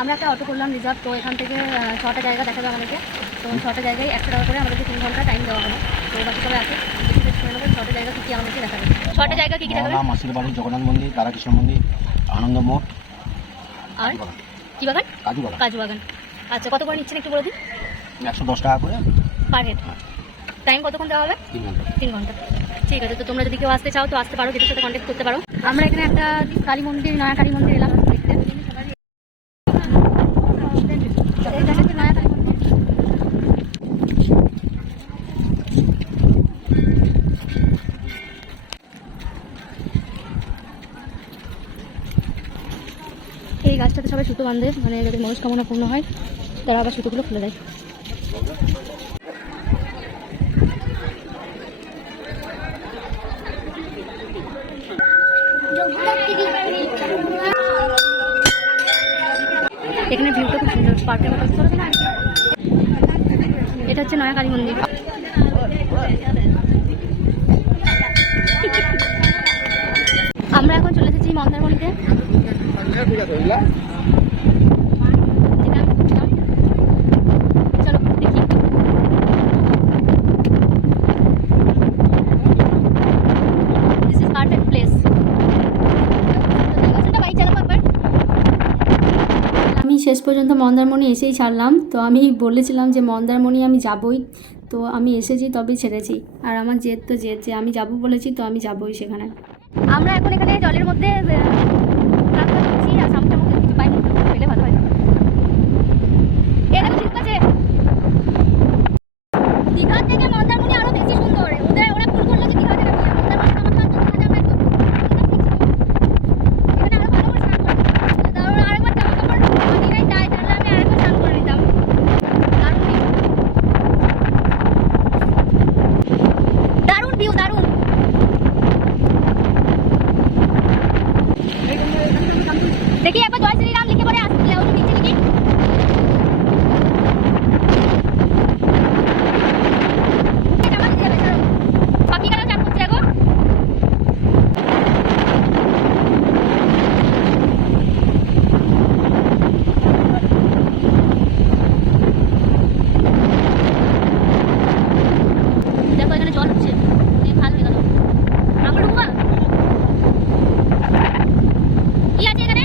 আমরা একটা অটো করলাম রিজার্ভ তো এখান থেকে ছটা জায়গা দেখাবে আমাদেরকে। তো ছটা জায়গায় একশো টাকা করে আমাদেরকে তিন ঘণ্টা টাইম দেওয়া হলো তো বাকি সবাই আছে? ছটা জায়গা কী কী আমাদেরকে দেখাবে? ছটা জায়গা কী কী দেখাবে? মা মাসির বাড়ি জগন্নাথ মন্দির তারাকৃষ্ণ মন্দির আনন্দ মোড় আর? কী বাগান? কাজু বাগান। কাজু বাগান। আচ্ছা কত করে নিচ্ছেন একটু বলে দিন? একশো দশ টাকা করে। Per head. টাইম কতক্ষণ দেওয়া হবে? তিন ঘণ্টা। তিন ঘণ্টা। ঠিক আছে তো তোমরা যদি কেউ আসতে চাও তো আসতে পারো যেটার সাথে কন্ট্যাক্ট করতে পারো। আমরা এখানে একটা কালী মন্দির নয়া কালী মন্দির এলাম। এই গাছটাতে সবাই সুতো বাঁধে মানে যাদের মনস্কামনা পূর্ণ হয়, তারা আবার সুতোগুলো খুলে দেয়। এখানে ভিউটা খুব সুন্দর পার্কের মতো। এটা হচ্ছে নয়া কালী মন্দির আমরা এখন চলে এসেছি মন্দারমণিতে যেটা আমি খুঁজছিলাম। চলো দেখি দিস ইজ পারফেক্ট প্লেস একবার আমি শেষ পর্যন্ত মন্দারমণি এসেই ছাড়লাম। তো আমি বলেছিলাম যে মন্দারমণি আমি যাবই। তো আমি এসেছি তবে ছেড়েছি। আর আমার জেদ তো জেদ যে আমি যাব বলেছি তো আমি যাবই সেখানে। আমরা এখন এখানে জলের মধ্যে আহ, স্নান করছি আর সামনে মধ্যে কিছু পাইনি পেলে ভালো হয় এটা ঠিক আছে দীঘার থেকে মন্দারমণি আরও বেশি সুন্দর ওদের ওরা ভুল করল যে দীঘাতে নাকি মন্দারমণি আমার তো দীঘাতে আমরা একটু এখানে আরও ভালো করে স্নান করব তারপর আরেকবার জামা কাপড় পানি নাই তাই তাহলে আমি আরেকবার স্নান করে নিতাম দারুণ ভিউ দারুণ ভিউ দারুণ দেখি একবার জয় শ্রীরাম লিখে পরে আসলে ওটা নিচে লিখি এটা আমার দিতে হবে, ছাড়ো। বাকি কারা চাপ করছে এখন দেখো এখানে জল হচ্ছে এই খাল হয়ে গেল আমরা ঢুকবো কি আছে এখানে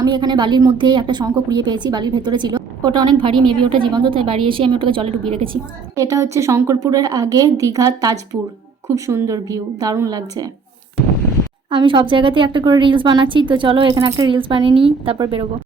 আমি এখানে বালির মধ্যে একটা শঙ্খ কুড়িয়ে পেয়েছি, বালির ভেতরে ছিল। ওটা অনেক ভারী মেবি ওটা জীবন্ত, তাই বাড়ি এসে আমি ওটাকে জলে ডুবিয়ে রেখেছি। এটা হচ্ছে শঙ্করপুরের আগে দীঘা তাজপুর। খুব সুন্দর ভিউ দারুণ লাগছে। আমি সব জায়গাতেই একটা করে রিলস বানাচ্ছি, তো চলো এখানে একটা রিলস বানিয়ে নিই, তারপর বেরোবো।